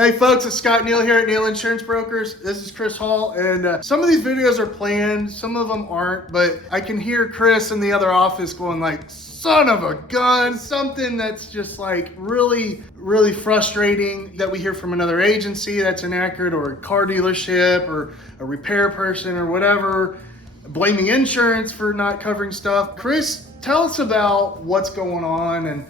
Hey folks, it's Scott Neal here at Neal Insurance Brokers. This is Chris Hall, and some of these videos are planned, some of them aren't, but I can hear Chris in the other office going like, son of a gun, something that's just like really, really frustrating that we hear from another agency that's inaccurate, or a car dealership, or a repair person, or whatever, blaming insurance for not covering stuff. Chris, tell us about what's going on and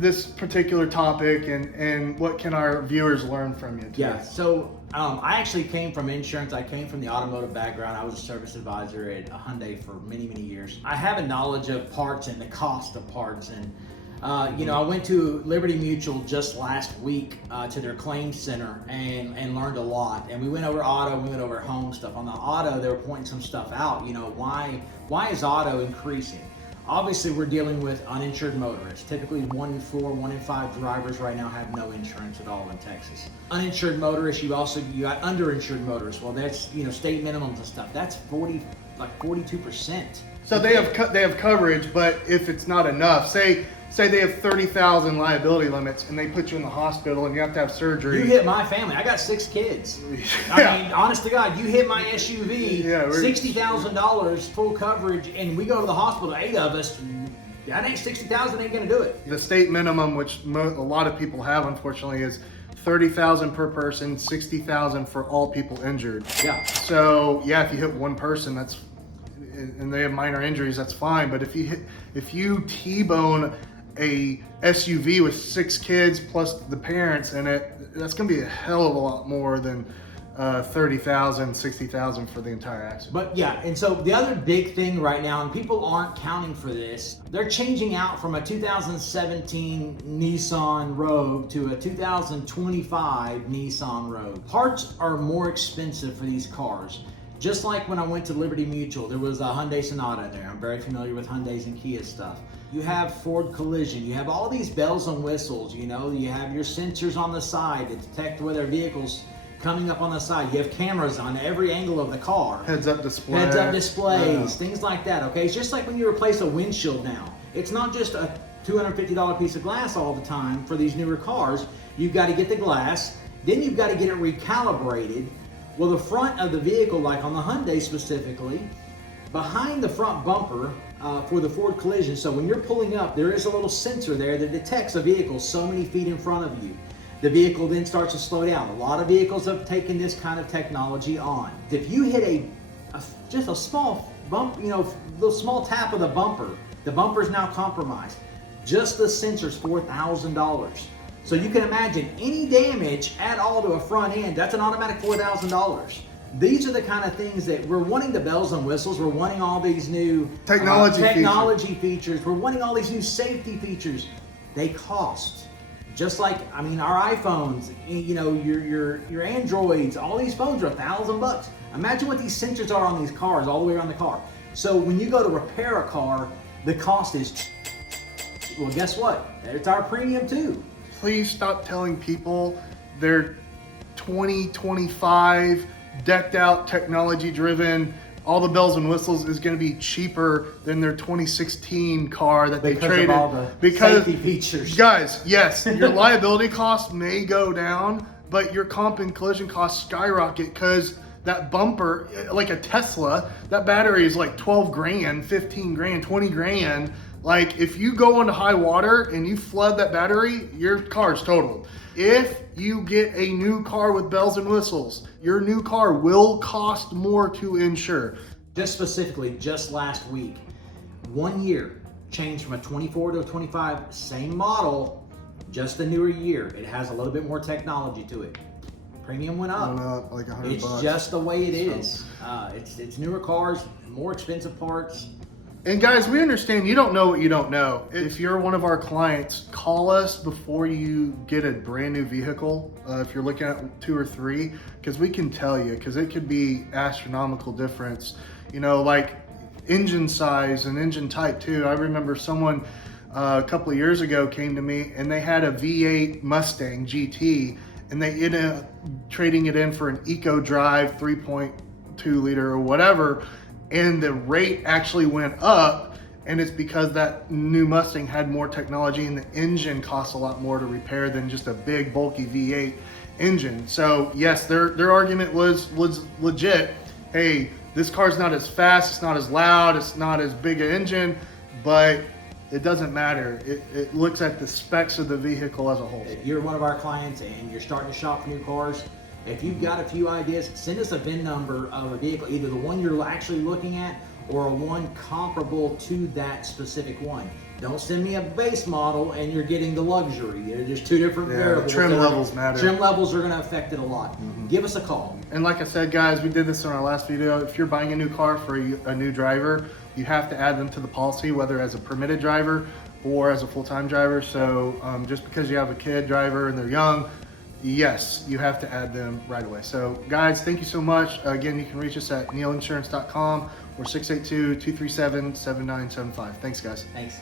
this particular topic, and what can our viewers learn from you today? Yeah, so I actually came from insurance. I came from the automotive background. I was a service advisor at Hyundai for many, many years. I have a knowledge of parts and the cost of parts. And, I went to Liberty Mutual just last week to their claims center and learned a lot. And we went over auto, we went over home stuff. On the auto, they were pointing some stuff out. Why is auto increasing? Obviously, we're dealing with uninsured motorists. Typically, 1 in 4, 1 in 5 drivers right now have no insurance at all in Texas. Uninsured motorists, you got underinsured motorists. Well, that's state minimums and stuff. That's 42%. So they have coverage, but if it's not enough, say they have 30,000 liability limits and they put you in the hospital and you have to have surgery. You hit my family. I got 6 kids. I mean, honest to God, you hit my SUV, $60,000 full coverage, and we go to the hospital, 8 of us. That ain't $60,000 ain't gonna do it. The state minimum, which a lot of people have, unfortunately, is $30,000 per person, $60,000 for all people injured. Yeah. So yeah, if you hit one person, and they have minor injuries, that's fine. But if you T-bone a SUV with 6 kids plus the parents in it, that's gonna be a hell of a lot more than $30,000, $60,000 for the entire accident. But yeah, and so the other big thing right now, and people aren't counting for this, they're changing out from a 2017 Nissan Rogue to a 2025 Nissan Rogue. Parts are more expensive for these cars. Just like when I went to Liberty Mutual, there was a Hyundai Sonata there. I'm very familiar with Hyundais and Kia stuff. You have Ford Collision. You have all these bells and whistles. You have your sensors on the side to detect whether vehicles coming up on the side. You have cameras on every angle of the car. Heads-up displays. Heads-up displays, things like that, okay? It's just like when you replace a windshield now. It's not just a $250 piece of glass all the time for these newer cars. You've got to get the glass, then you've got to get it recalibrated. Well, the front of the vehicle, like on the Hyundai specifically, behind the front bumper for the Ford Collision, so when you're pulling up, there is a little sensor there that detects a vehicle so many feet in front of you. The vehicle then starts to slow down. A lot of vehicles have taken this kind of technology on. If you hit just a small bump, the small tap of the bumper is now compromised. Just the sensor's $4,000. So you can imagine any damage at all to a front end, that's an automatic $4,000. These are the kind of things that we're wanting, the bells and whistles. We're wanting all these new technology features. We're wanting all these new safety features. They cost. Just like, our iPhones, your Androids, all these phones are $1,000. Imagine what these sensors are on these cars all the way around the car. So when you go to repair a car, the cost is, well, guess what? It's our premium too. Please stop telling people they're 2025 decked out, technology driven, all the bells and whistles is going to be cheaper than their 2016 car that they traded. Of all the safety features. Guys, yes, your liability costs may go down, but your comp and collision costs skyrocket because that bumper, like a Tesla, that battery is like 12 grand, 15 grand, 20 grand. Like if you go into high water and you flood that battery, your car's totaled. If you get a new car with bells and whistles, your new car will cost more to insure. Just specifically, just last week, 1 year changed from a 24 to a 25, same model, just a newer year. It has a little bit more technology to it. Premium went up. Like $100. It's just the way it is. It's newer cars, more expensive parts. And guys, we understand you don't know what you don't know. If you're one of our clients, call us before you get a brand new vehicle. If you're looking at 2 or 3, because we can tell you, because it could be astronomical difference. Like engine size and engine type too. I remember someone a couple of years ago came to me and they had a V8 Mustang GT and they ended up trading it in for an Eco Drive 3.2 liter or whatever. And the rate actually went up And it's because that new Mustang had more technology and the engine costs a lot more to repair than just a big bulky V8 engine. So yes, their argument was legit. Hey, this car's not as fast, it's not as loud, it's not as big an engine, but it doesn't matter. It looks at the specs of the vehicle as a whole. If you're one of our clients and you're starting to shop for new cars, if you've got a few ideas, send us a VIN number of a vehicle, either the one you're actually looking at or a one comparable to that specific one. Don't send me a base model and you're getting the luxury. They're just two different variables. Trim levels matter. Trim levels are going to affect it a lot. Give us a call. And like I said, guys, we did this in our last video. If you're buying a new car for a new driver, you have to add them to the policy, whether as a permitted driver or as a full-time driver. So just because you have a kid driver and they're young, yes, you have to add them right away. So guys, thank you so much. Again, you can reach us at neilinsurance.com or 682-237-7975. Thanks, guys. Thanks.